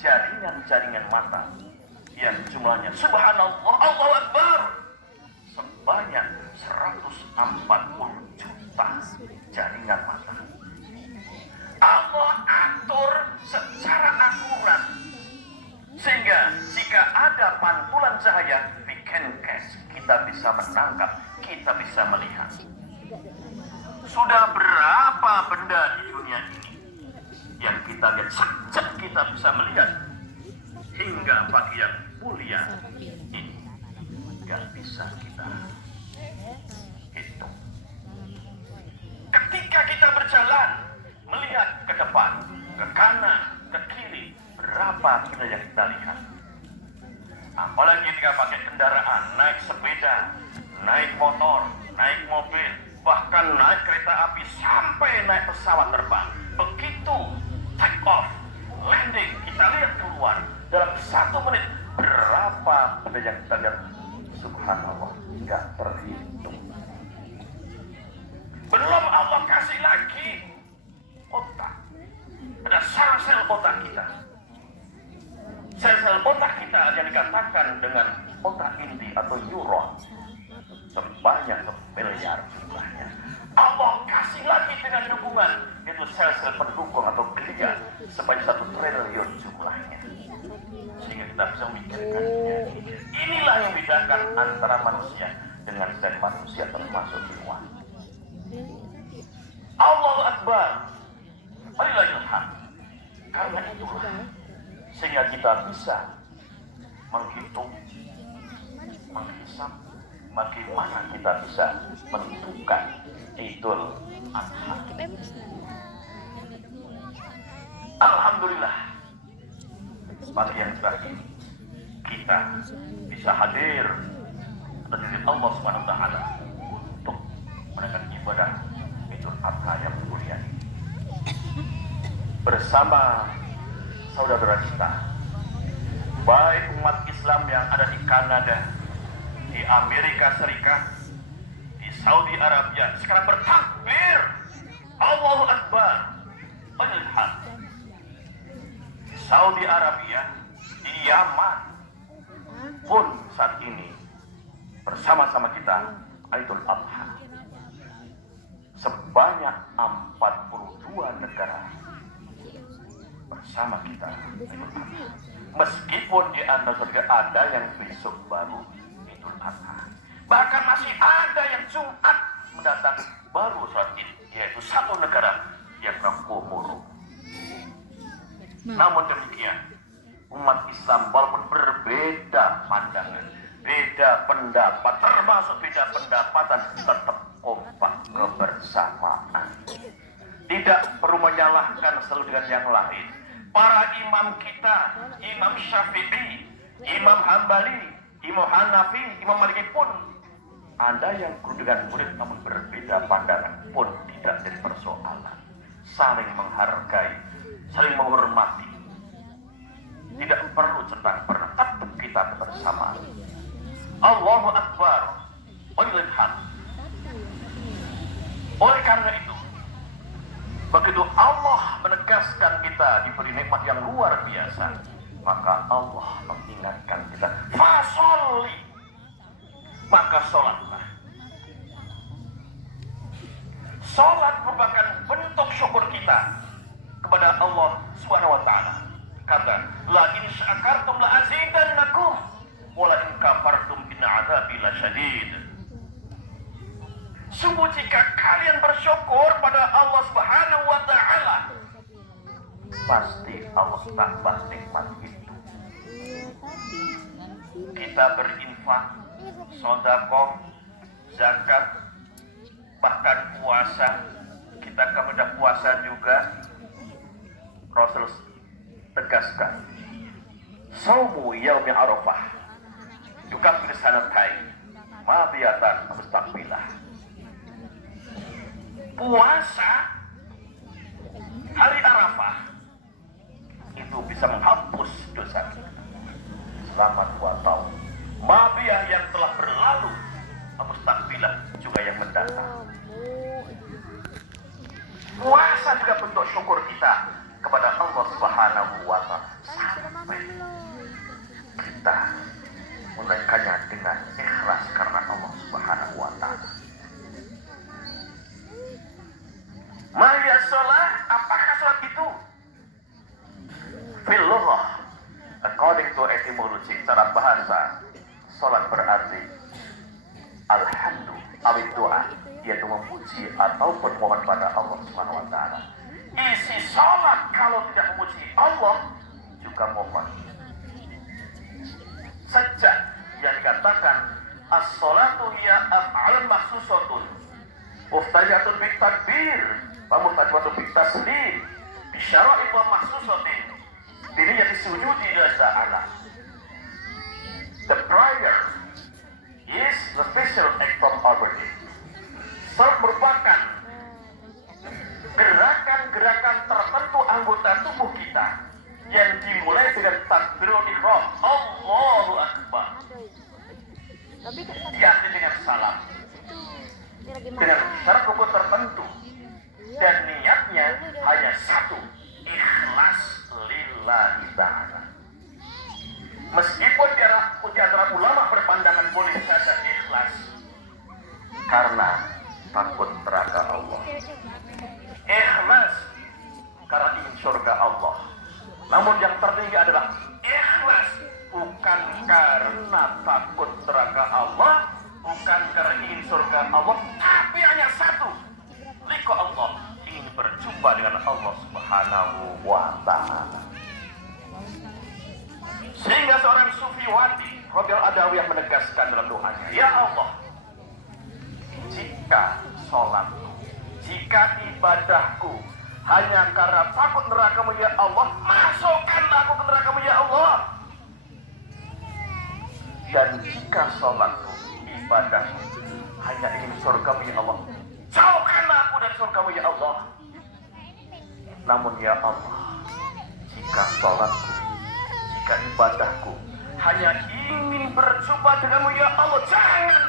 jaringan-jaringan mata yang jumlahnya subhanallah Allahu Akbar sebanyak 140 juta jaringan mata. Allah atur secara akurat sehingga jika ada pantulan cahaya we can catch, kita bisa menangkap, kita bisa melihat. Sudah berapa benda di dunia ini yang kita lihat sejak kita bisa melihat hingga pagi yang mulia ini nggak bisa kita hitung. Ketika kita berjalan melihat ke depan, ke kanan, ke kiri, berapa benda yang kita lihat. Apalagi ketika pakai kendaraan, naik sepeda, naik motor, naik mobil, bahkan naik kereta api sampai naik pesawat terbang. Begitu take off, landing, kita lihat keluar dalam 1 menit berapa benda yang kita lihat. Subhanallah, nggak terhitung. Belum Allah kasih lagi otak, ada sel-sel otak kita. Sel-sel otak kita yang dikatakan dengan otak inti atau neuron sebanyak miliar jumlahnya. Allah kasih lagi dengan hubungan itu sel-sel pendukung atau glia sebanyak 1 triliun jumlahnya, sehingga kita bisa memikirkannya. Inilah yang membedakan antara manusia dengan selain manusia termasuk hewan. Allahu Akbar, walillahil hamd. Karena itulah sehingga kita bisa menghitung, menghisap, bagaimana kita bisa menentukan Idul Adha. Alhamdulillah, pagi yang terakhir kita bisa hadir dari Allah Subhanahu wa taala untuk menunaikan ibadah Idul Adha yang mulia ini bersama saudara kita, baik umat Islam yang ada di Kanada, di Amerika Serikat, di Saudi Arabia. Sekarang bertakbir, Allahu Akbar, walillahil. Di Saudi Arabia, di Yaman pun saat ini bersama-sama kita Idul Adha. Sebanyak 42 negara bersama kita. Meskipun di antara mereka ada yang besok baru Idul Adha, bahkan masih ada yang Jumat mendatang baru sholat Id, yaitu 1 negara yang Komoro. Namun demikian, umat Islam walaupun berbeda pandangan, beda pendapat, termasuk beda pendapatan, tetap kompak kebersamaan. Tidak perlu menyalahkan satu dengan yang lain. Para imam kita, Imam Syafi'i, Imam Hambali, Imam Hanafi, Imam Maliki pun ada yang guru dengan murid namun berbeda pandangan pun tidak jadi persoalan. Saling menghargai, saling menghormati. Tidak perlu centang perenang, tetap kita bersama. Allahu Akbar, walillahil hamd. Oleh karena itu, begitu Allah menegaskan kita diberi nikmat yang luar biasa, maka Allah mengingatkan kita, fasholli, maka sholatlah. Sholat merupakan bentuk syukur kita kepada Allah Subhanahu wa taala. Kata, la in syakartum la azidannakum wa la in kafartum inna adzabi lasyadid. Sungguh jika kalian bersyukur pada Allah Subhanahu wa taala, pasti Allah tambah nikmat itu. Kita berinfak, sedekah, zakat, bahkan puasa. Kita kemudian puasa juga. Rasul tegaskan, saumu yaumi arafah yukaffir sanatain ma biyatan mustaqbilah. Puasa hari Arafah itu bisa menghapus dosa selama 2 tahun. Mabiyah yang telah berlalu, mustaqbilah juga yang mendatang. Puasa juga bentuk syukur kita kepada Allah Subhanahu wa taala. sampai kita menunaikannya dengan ikhlas karena Allah Subhanahu wa Ta'ala. Maya sholat, apakah sholat itu? Fil lughah, according to etymology, secara bahasa, sholat berarti alhamdu awid doa, yaitu memuji ataupun mohon pada Allah Subhanahu wa Ta'ala. Isi sholat kalau tidak memuji Allah juga mohon. Sejak yang dikatakan as-sholatu hiya af'alun maksusatun muftayatun bit takbir wa muftayatun bit taslim bi syara'in wa maksusatin ini yang disujudi lillahi ta'ala. The prayer is the special act from our body. Salat merupakan gerakan-gerakan tertentu anggota tubuh kita yang dimulai dengan takbirul ihram, Allahu Akbar, diakhiri dengan salam dengan syarat rukun tertentu, dan niatnya hanya satu, ikhlas lillahi ta'ala. Meskipun di antara ulama berpandangan boleh saja ikhlas karena takut neraka Allah, ikhlas karena ingin surga Allah. Namun yang tertinggi adalah ikhlas bukan karena takut neraka Allah, bukan karena ingin surga Allah, tapi hanya satu, liqa Allah, ingin berjumpa dengan Allah Subhanahu wa Ta'ala. Sehingga seorang sufiwati Rabi'ul Adawiyah menegaskan dalam doanya, ya Allah, jika sholatku, jika ibadahku hanya karena takut neraka-Mu ya Allah, masukkanlah aku ke neraka-Mu ya Allah. Dan jika sholatku, ibadahku hanya ingin surga-Mu ya Allah, jauhkanlah aku dari surga-Mu ya Allah. Namun ya Allah, jika sholatku, jika ibadahku hanya ingin berjumpa denganmu ya Allah, jangan